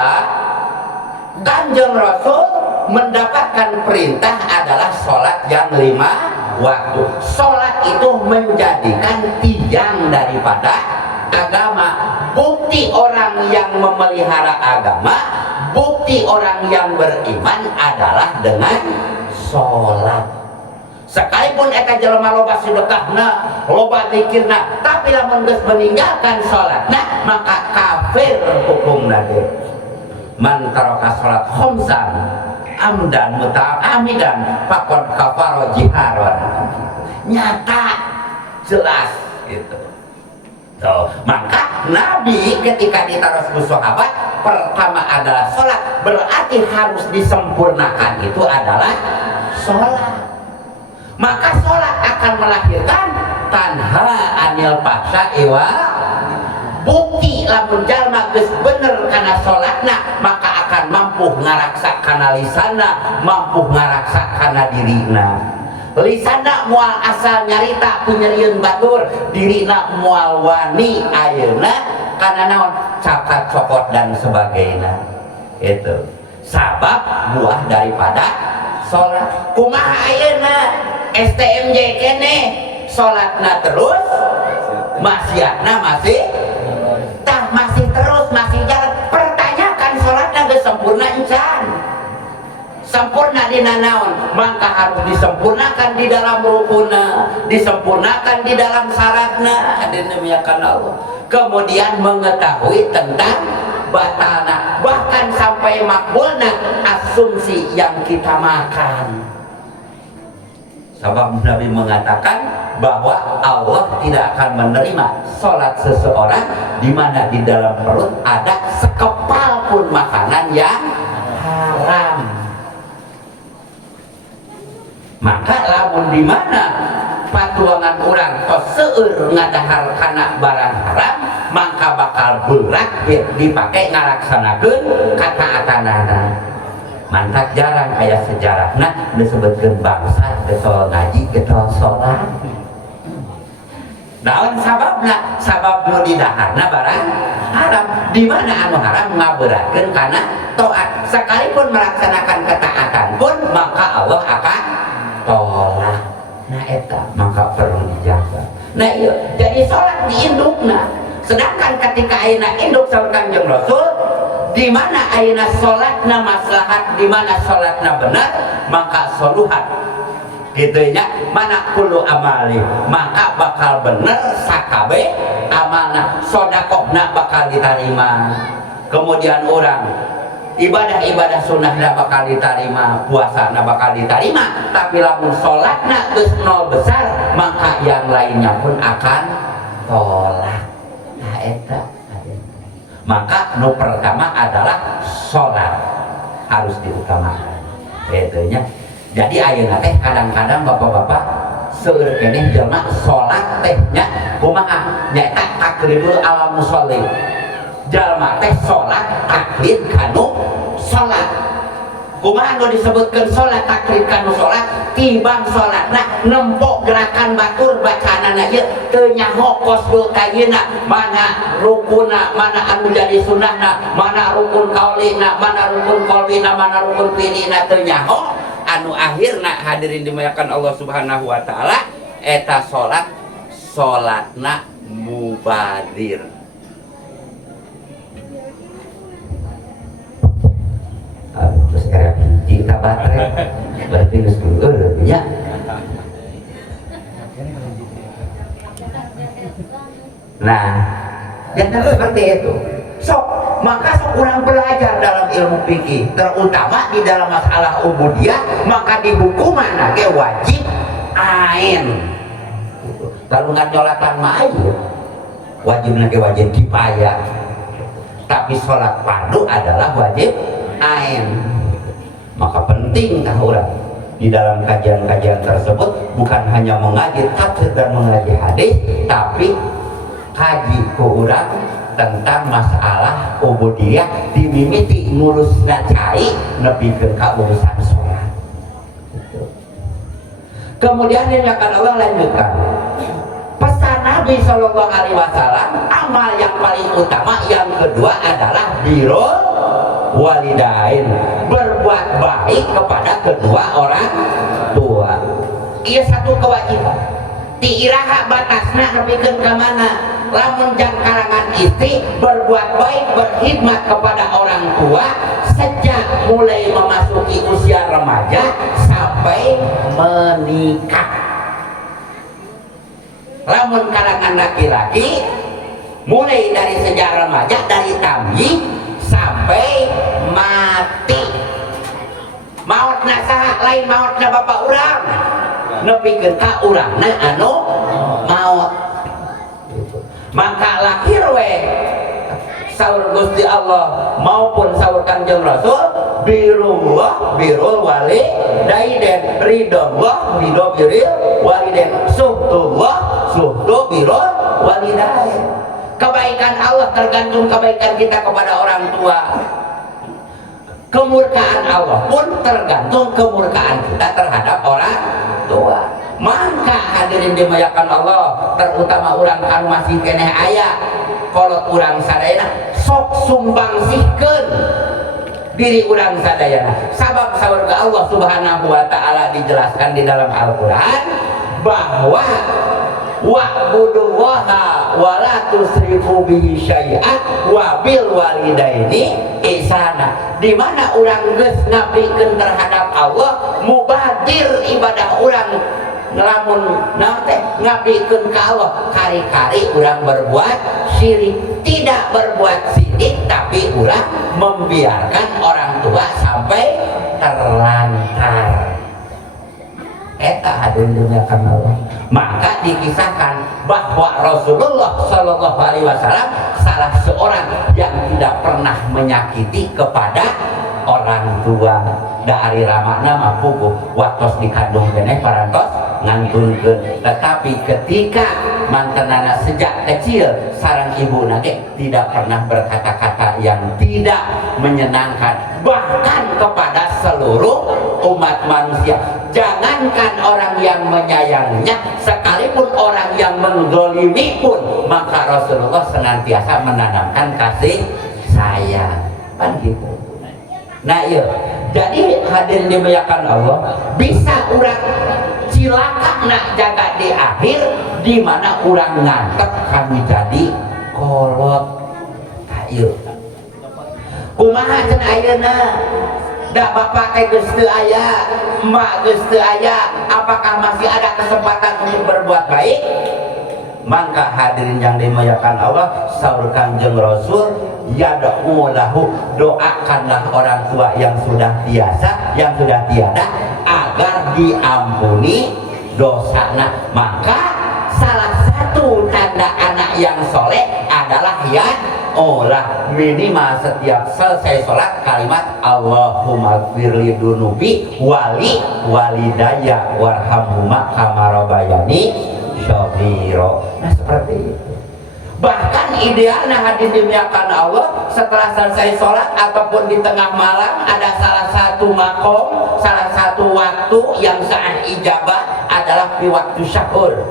Kanjeng Rasul mendapatkan perintah adalah sholat yang 5 waktu. Sholat itu menjadikan tiang daripada agama. Bukti orang yang memelihara agama, bukti orang yang beriman adalah dengan sholat. Sekalipun eta jelema loba sedekahna, loba zikirna, tapi lamun geus meninggalkan salatna, maka kafir hukumna teh. Man taraka salat khamsan amdan muta'amidan faqad kafara jiharan. Nyata jelas gitu. So, maka Nabi ketika ditaros ku sahabat, pertama adalah salat, berarti harus disempurnakan itu adalah salat. Maka sholat akan melahirkan tanha anil fahsya'i wal bukti. Lamun jalma geus bener kana sholatna, maka akan mampu ngaraksa kana lisanna, mampu ngaraksa kana dirina. Lisanna moal asal nyarita punyerieun batur, dirina moal wani ayeuna kana naon cakat cokot dan sebagainya. Itu sabab buah daripada sholat. Kumaha ayeuna STMJ kene sholatna terus, maksiatna masih terus, masih jalan. Pertanyakan sholatna geus sempurna encan? Sempurna dina naon? Maka harus disempurnakan di dalam rukunna, disempurnakan di dalam syaratna. Demikian Allah. Kemudian mengetahui tentang batalna, bahkan sampai makbulna asumsi yang kita makan. Sebab Nabi mengatakan bahwa Allah tidak akan menerima sholat seseorang di mana di dalam perut ada sekepal pun makanan yang haram. Maka lamun di mana patuangan orang tos seueur ngadahar kana barang haram, maka bakal berat dipakai ngalaksanakeun kataatanana. Mantap jarang kayak sejarah nah disebutkan bangsa getol ngaji getol sholat. Naon sababna? Sabab nu didaharna barang haram. Di mana anu haram ngaberatkeun kana taat. Sekalipun melaksanakan ketaatan pun maka Allah akan tolak. Nah eta maka perlu dijaga. Nah iya, jadi sholat diindukna. Sedangkan ketika ayeuna induk saur Kanjeng Rasul, di mana ayeuna sholatna maslahat, di mana sholatna benar, maka soluhat gitu nya. Mana kullu amali, maka bakal bener sakabe amalna. Sodakohna bakal diterima. Kemudian orang ibadah-ibadah sunnahna bakal diterima, puasana bakal diterima. Tapi lamun sholatna geus nol besar, maka yang lainnya pun akan tolak. Nah eta maka nu pertama adalah sholat harus diutamakan. Itunya Jadi ayeuna teh kadang-kadang bapak-bapak seueur keneh jelema salat teh nya kumaha nyaeta takribul ala musolli. Jalma teh salat taklid kanu salat. Kumaha nu disebutkeun salat taklid kanu salat tibang salatna nempok gerakan batur bacaanana ieu teu nyaho qosdul kayeuna, mana rukunna, mana anu jadi sunnahna, mana rukun qaulina, mana rukun qalbina, mana rukun fi'lina teu nyaho. Anu akhirna hadirin dimuliakan Allah Subhanahu wa taala eta salatna mubadir. Terus era hiji ka baterai berarti geus beueur nya. Nah, jangan seperti itu. Maka orang belajar dalam ilmu fikih, terutama di dalam masalah ubudiyah, maka di hukuman ge wajib ain. Kalau nggak nyolatan mah wajib lagi wajib kifayah. Tapi sholat fardu adalah wajib ain. Maka penting tahu orang di dalam kajian-kajian tersebut bukan hanya mengaji tafsir dan mengaji hadis, tapi kaji ku urang tentang masalah ubudiyah dimimiti ngurus cai nepikeun ka urusan sholat. Kemudian yang akan Allah lanjutkan pesan Nabi Shallallahu Alaihi Wasallam, amal yang paling utama yang kedua adalah birrul walidain, berbuat baik kepada kedua orang tua. Iya satu kewajiban. Tiiraha batasna nepikeun ka mana? Lamun jang kalangan istri berbuat baik, berkhidmat kepada orang tua sejak mulai memasuki usia remaja sampai menikah. Lamun kalangan laki-laki mulai dari sejak remaja, dari tamyiz sampai mati. Mautna saha lain mautna bapak urang, nepikeun ka urangna anu maut. Maka lahir we saur Gusti Allah maupun saur Kanjeng Rasul birrullah birrul walidain, ridallah ridho birrul walidain, suhtullah suhtu birrul walidain. Kebaikan Allah tergantung kebaikan kita kepada orang tua. Kemurkaan Allah pun tergantung kemurkaan kita terhadap orang tua. Maka hadirin dimuliakan Allah, terutama orang kan masih keneh aya kolot urang sadayana sok sumbangsihkeun diri urang sadayana. Sabab sawarga Allah Subhanahu wa taala dijelaskan di dalam Al-Qur'an bahwa wa'budullaha wa la tusrifu bihi syai'an wa bil walidaini ihsana. Di mana urang geus ngabdikeun terhadap Allah, mubadir ibadah urang ngelamun nanti ngabdikeun ka Allah, kari-kari urang berbuat syirik. Tidak berbuat syirik tapi urang membiarkan orang tua sampai terlantar. Eta hadirin dimuliakan Allah. Maka dikisahkan bahwa Rasulullah Shallallahu Alaihi Wasallam salah seorang yang tidak pernah menyakiti kepada orang tua. Dari ramana mapugu waktos dikandung keneh parantos ngantulkeun. Tetapi ketika mantenana sejak kecil sareng ibu nage tidak pernah berkata-kata yang tidak menyenangkan, bahkan kepada seluruh umat manusia. Jangankan orang yang menyayanginya, sekalipun orang yang mendzalimi pun, maka Rasulullah senantiasa menanamkan kasih sayang. Kan gitu. Nah iya, jadi hadirin dimuliakan Allah, bisa urang cilaka nak jaga di akhir, di mana urang ngantek kami jadi kolot. Ayo, kumaha cenah ayeuna? Da bapak teh geus teu aya, emak geus teu aya, apakah masih ada kesempatan untuk berbuat baik? Maka hadirin yang dimuliakan Allah, saur Kanjeng Rasul, yad'u lahu, doakanlah orang tua yang sudah biasa, yang sudah tiada, agar diampuni dosana. Maka salah satu tanda anak yang soleh adalah olah minimal setiap selesai sholat kalimat Allahumma firli dunubi wali walidaya warhamhuma kama rabbayani shaghira. Nah seperti itu. Bahkan idealnya hadirin dimuliakan Allah, setelah selesai sholat ataupun di tengah malam ada salah satu makom, salah satu waktu yang saat ijabah adalah di waktu syahur,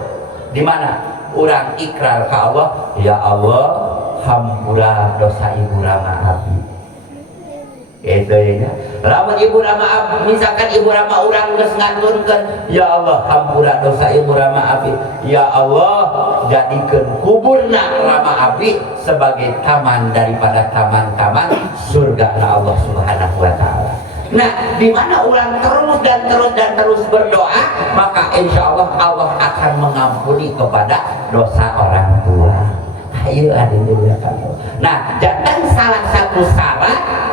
di mana orang ikrar ke Allah, ya Allah, hampura dosa ibu rama abi. Itu ya. Lamun ibu rama, misalkan ibu rama orang geus ngantunkeun, ya Allah hampura dosa ibu rama abi. Ya Allah jadikan kuburna rama abi sebagai taman daripada taman-taman surga Allah Subhanahu wa taala. Nah, di mana orang terus dan terus dan terus berdoa, maka insya Allah Allah akan mengampuni kepada dosa orang tua. Ayo hadirin. Nah, jangan salah satu syarat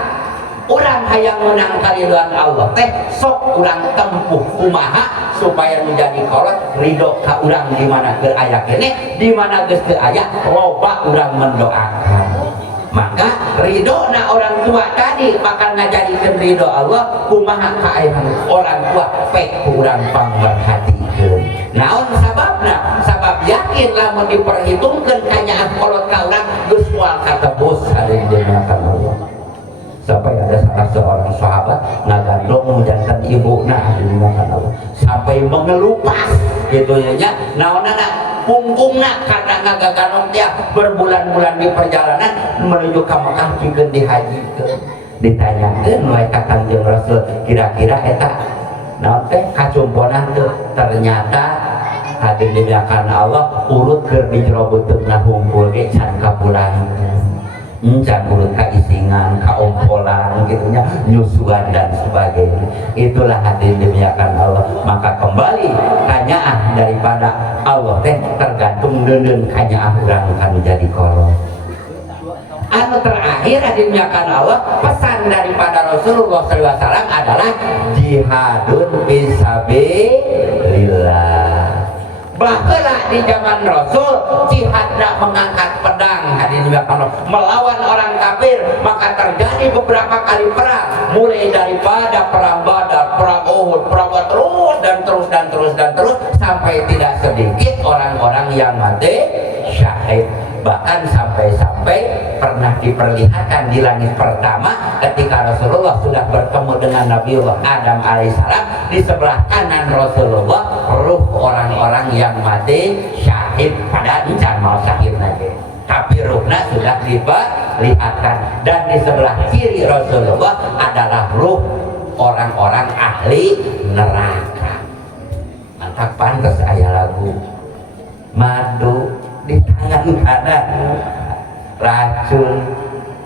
orang hayang menang kaliduan Allah teh sok orang tempuh kumaha supaya menjadi kolot ridho ka urang di mana keur aya kene, di mana geus teu aya loba urang mendoakan. Maka ridho na orang tua tadi maka ngajadikeun ridho Allah kumaha ka orang tua pek urang pangmerhatikeun. Naon sababna? Sabab yakin lamun diperhitungkeun kanyaan kolot ka urang geus moal katebus hadirin dimuliakan Allah. Sampai ada salah seorang sahabat ngagandong jantan ibu dimakan Allah sampai mengelupas gitu ya naonana punggungna karena ngagandong dia berbulan-bulan di perjalanan menuju ke Mekah pikeun dihajikeun. Ditanyakeun wae ka Kanjeng Rasul kira-kira eta naon teh kacumponan teu, ternyata hadirin dimuliakan Allah urut keur dijerobeutna hungkul ge can kapulang. Can urut kaisingan, kaompolan gitunya, nyusuan dan sebagainya. Itulah hadirin dimuliakan Allah. Maka kembali kanyaah daripada Allah teh tergantung deundeun kanyaah urang kan jadi kolot. Anu terakhir hadirin dimuliakan Allah, pesan daripada Rasulullah SAW adalah jihadun fisabilillah. Bahkan di zaman Rasul jihadnya mengangkat pedang hadirin dimuliakan Allah melawan orang kafir, maka terjadi beberapa kali perang, mulai daripada perang Badar, perang Uhud, perang terus sampai tidak sedikit orang-orang yang mati syahid. Bahkan sampai-sampai pernah diperlihatkan di langit pertama ketika Rasulullah sudah bertemu dengan Nabiullah Adam alaihissalam, di sebelah kanan Rasulullah ruh orang-orang yang mati syahid, padahal jangan mau syahid lagi, tapi ruhnya sudah diperlihatkan. Dan di sebelah kiri Rasulullah adalah ruh orang-orang ahli neraka. Mantap, pantas aya lagu madu di tangan kanan, racun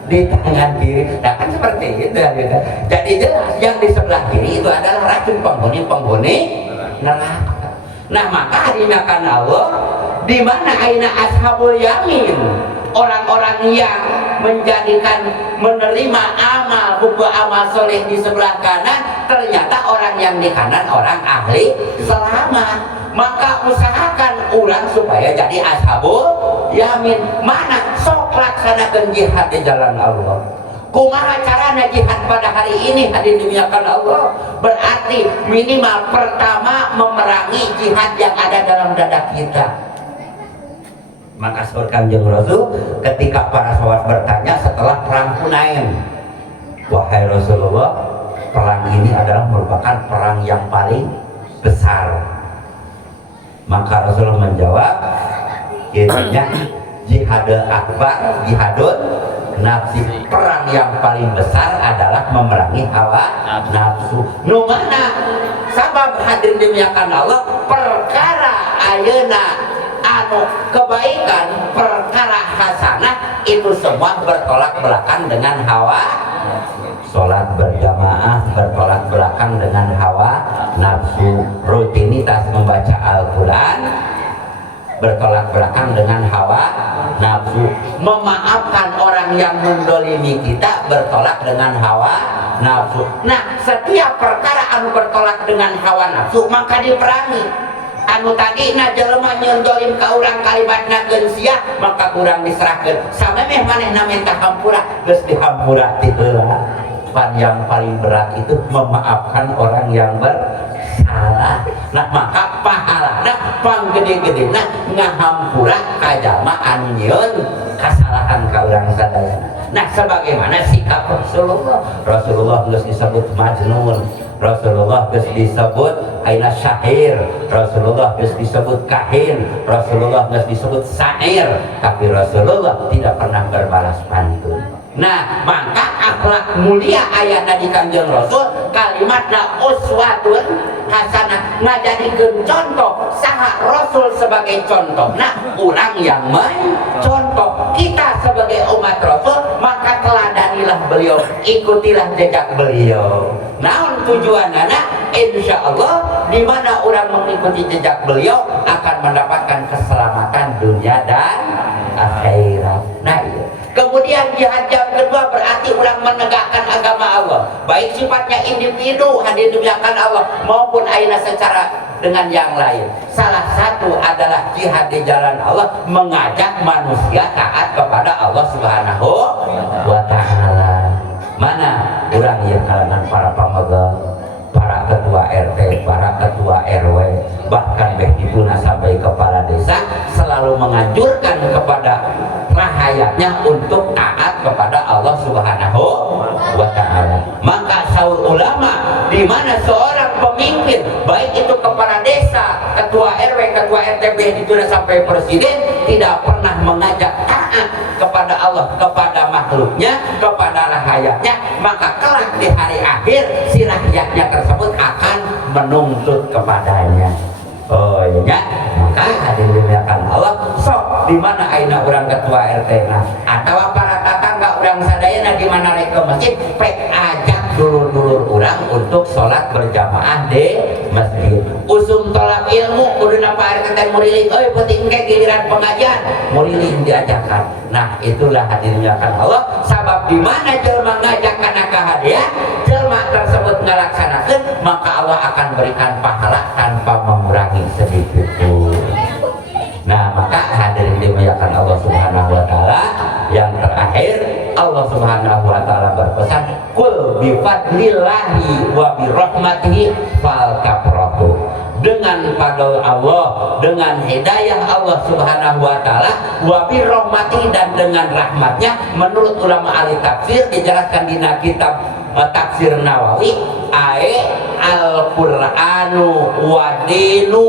di tangan kiri. Nah kan seperti itu ya. Jadi jelas yang di sebelah kiri itu adalah racun, penghuni neraka. Nah maka dimakan Allah di mana aina ashabul yamin, orang-orang yang menjadikan menerima amal buku amal soleh di sebelah kanan, ternyata orang yang di kanan orang ahli selamat. Maka usahakan ulang supaya jadi ashabul yamin. Mana sok laksanakan jihad di jalan Allah. Kumaha carana jihad pada hari ini hadirin dimuliakan Allah? Berarti minimal pertama memerangi jihad yang ada dalam dada kita. Maka sahabat Kanjeng Rasul ketika para sahabat bertanya setelah perang Hunain, wahai Rasulullah, perang ini adalah merupakan perang yang paling besar. Maka Rasulullah menjawab, kiranya jihadul akbar, jihadul nafsi, perang yang paling besar adalah memerangi hawa nafsu. Nu mana sabab hadirin dimuliakan Allah, perkara ayeuna anu kebaikan, perkara hasanah itu semua bertolak belakang dengan hawa. Sholat berjamaah bertolak belakang dengan hawa nafsu, rutinitas membaca Al-Quran bertolak belakang dengan hawa nafsu, memaafkan orang yang mendolimi kita bertolak dengan hawa nafsu. Nah setiap perkara anu bertolak dengan hawa nafsu maka diperangi. anu tadi na jelema nyondolim ka urang kalimatna geun sia maka urang diserahkeun samemeh manehna minta hampura geus dihampura ti heula. Yang paling berat itu memaafkan orang yang bersalah. Nah maka pahalana panggede-gedena ngahampura ka jalma anu nyieun kasalahan ka urang sadayana. Nah sebagaimana sikap Rasulullah geus disebut majnun, Rasulullah geus disebut aina syair, Rasulullah geus disebut kahin, Rasulullah geus disebut syair, tapi Rasulullah tidak pernah berbalas pantun. Nah maka akhlak mulia ayatna di Kangjeng Rasul kalimatna uswatun hasanah ngajadikeun contoh saha Rasul sebagai contoh. Nah urang yang mencontoh kita sebagai umat Rasul maka teladanilah beliau, ikutilah jejak beliau. Naon tujuanana? Insya Allah di mana orang mengikuti jejak beliau akan mendapatkan keselamatan dunia dan akhirat. Nah iya. Kemudian jihad yang kedua berarti orang menegakkan agama Allah, baik sifatnya individu hadir dimuliakan Allah maupun aina secara dengan yang lain. Salah satu adalah jihad di jalan Allah, mengajak manusia taat kepada Allah Subhanahu wa Ta'ala. Mana orang yang kalangan para pemegang, para ketua RT, para ketua RW, bahkan behdipuna sampai kepala desa selalu menganjurkan kepada rakyatnya untuk taat kepada Allah Subhanahu wa Ta'ala. Maka saur ulama di mana seorang pemimpin baik itu kepala desa, ketua RW, ketua RT, behdipuna sampai presiden tidak pernah mengajak taat kepada Allah, kepada makhluknya, kepada rakyatnya, maka kelak di hari akhir si rakyatnya tersebut akan menuntut kepadanya. Oh iya, maka hadirin dimuliakan Allah, sok di mana aina urang ketua RT nah atau para tetangga urang sadayana di mana rek ke masjid pek ajak dulur-dulur urang untuk sholat berjamaah di masjid. Usum tolak ilmu kuduna Pak RT teh muriling euy penting ke giliran pengajian muriling diajakan. Nah itulah hadirin dimuliakan Allah sabab di mana jelema ngajak kana kahadiah jelema tersebut ngalaksanakeun maka Allah akan berikan pahala tanpa mengurangi sedikit pun. Nah maka hadirin dimuliakan Allah Subhanahu wa Ta'ala, yang terakhir Allah Subhanahu wa Ta'ala berpesan kul bifadlillahi wa birahmatihi faltafrahu. Dengan fadl Allah, dengan hidayah Allah Subhanahu wa Ta'ala, wa birahmatihi dan dengan rahmatnya, menurut ulama ahli tafsir dijelaskan di kitab tafsir Nawawi, Al-Qur'anu wa dinu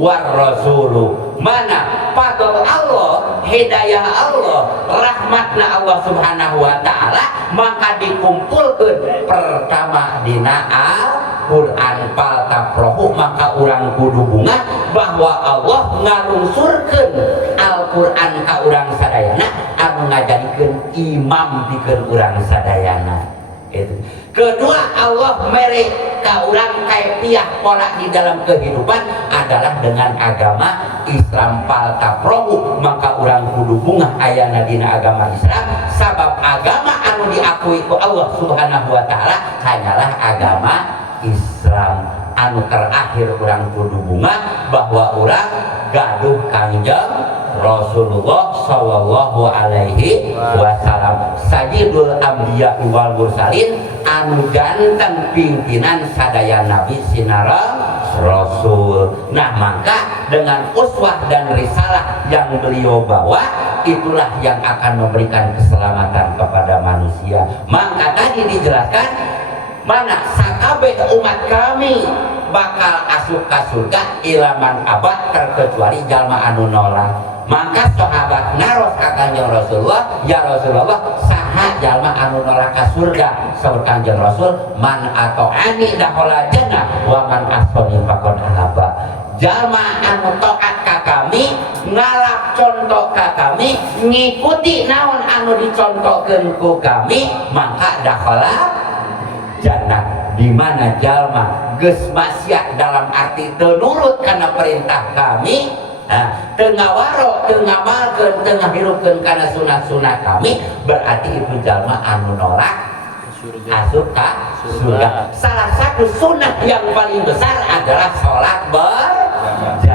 war rasulu. Mana fadl Allah, hidayah Allah, rahmatna Allah Subhanahu wa Ta'ala maka dikumpulkan pertama dina Al-Qur'an faltafrahu, maka urang kudu bunga bahwa Allah ngalungsurkeun Al-Qur'an ka urang sadayana anu ngajadikeun imam pikeun urang sadayana. Itu. Kedua, Allah mere ka urang kaifiah pola di dalam kehidupan adalah dengan agama Islam faltafrahu, maka urang kudu bunga ayana dina agama Islam sabab agama anu diakui ku Allah Subhanahu wa Ta'ala hanyalah agama Islam. Anu terakhir urang kudu bunga bahwa urang gaduh Kangjeng Rasulullah sallallahu alaihi wasallam sayyidul anbiya wal mursalin anu ganteng pimpinan sadaya nabi sinara rasul. Nah maka dengan uswah dan risalah yang beliau bawa itulah yang akan memberikan keselamatan kepada manusia. Maka tadi dijelaskan mana sakabeh umat kami bakal asup ka surga ilaman abad terkecuali jalma anu nolak. Maka sahabat naros ka Kanjeng Rasulullah, ya Rasulullah saha jalma anu nolak ka surga? Saur Kanjeng Rasul, man ato'ani dakhala jannah wa man asoni faqad ahaba. Jalma anu taat ka kami, ngalap contoh ka kami, ngikuti naon anu dicontohkeun ku kami, maka dakhala jannah. Di mana jalma geus maksiat dalam arti teu nurut kana perintah kami, teu ngawaro, teu ngamalkeun, teu ngahirupkeun kana sunat-sunat kami, berarti itu jalma anu nolak asup ka surga. Salah satu sunat yang paling besar adalah sholat berjamaah.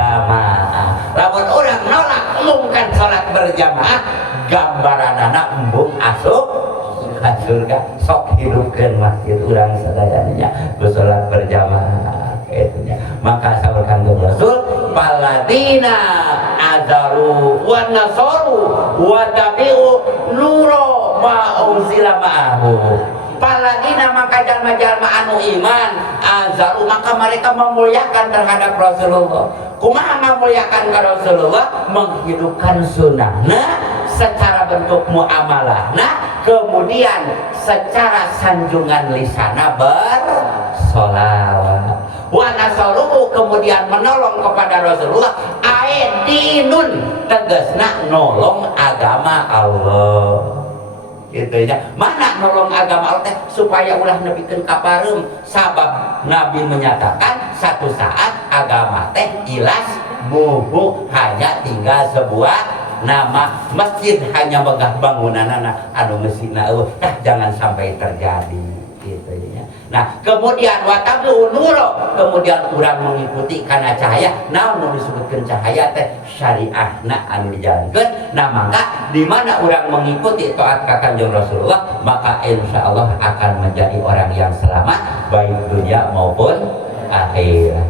berjamaah gambaranana embung asup ka surga sok hidupkeun masjid urang sadayana ku salat berjamaah itunya. Maka saur kanjeng Rasul paladina azaru wa nasaru wa tabi'u nuro ma unzila ma'ahu. Paladina maka jalma-jalma anu iman azaru maka mereka memuliakan terhadap Rasulullah. Kumaha memuliakan ke Rasulullah? Menghidupkan sunnahna secara bentuk muamalahna, kemudian secara sanjungan lisana bersolawat. Wa nasaruhu kemudian menolong kepada Rasulullah. Aidinun tegasna nolong agama Allah. Gitu ya. Mana nolong agama Allah supaya ulah nepikeun kapareum sabab Nabi menyatakan satu saat agama teh ilas mubuh hanya tinggal sebuah nama masjid hanya megah bangunanana anu meusina jangan sampai terjadi gitu ya. Nah, kemudian watabu nuro kemudian urang mengikuti kana cahaya. Naon disebutkeun cahaya teh syariahna anu dijalankeun. Nah, maka di mana urang mengikuti taat ka Kanjeng Rasulullah, maka insyaallah akan menjadi orang yang selamat baik dunia maupun akhirat.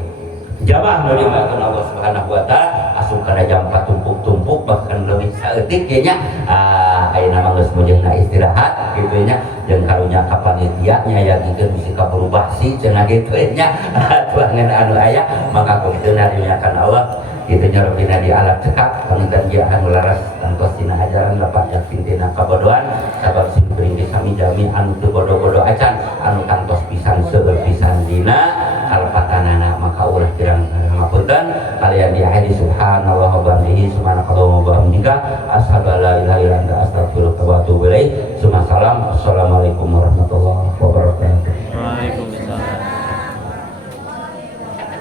Jamaah nu dimuliakeun Allah Subhanahu wa taala, asup kana jam tumpuk-tumpuk bahkan leuwih saeutik ge nya. Ayeuna mah geus mujengna istirahat kitu nya, jeung karunya ka panitia nyayagikeun bisi ka berubah sih cenah kitu nya. Tuangan anu aya maka kitu nariunyakan Allah kitu nya robina di alat cekak panggilan dia anu laras kantos dina ajaran Bapak yakin tina kabodohan sabab sing beuring sami jami anu teu bodo-bodo acan anu kantos pisan seueur pisan dina kalpatanana maka ulah kirang ngapunten kalian di hadis subhanallah wa bihamdihi subhanakallahumma wa bihamdika asyhadu an la ilaha illa anta astaghfiruka wa atubu ilaik. Assalamualaikum warahmatullahi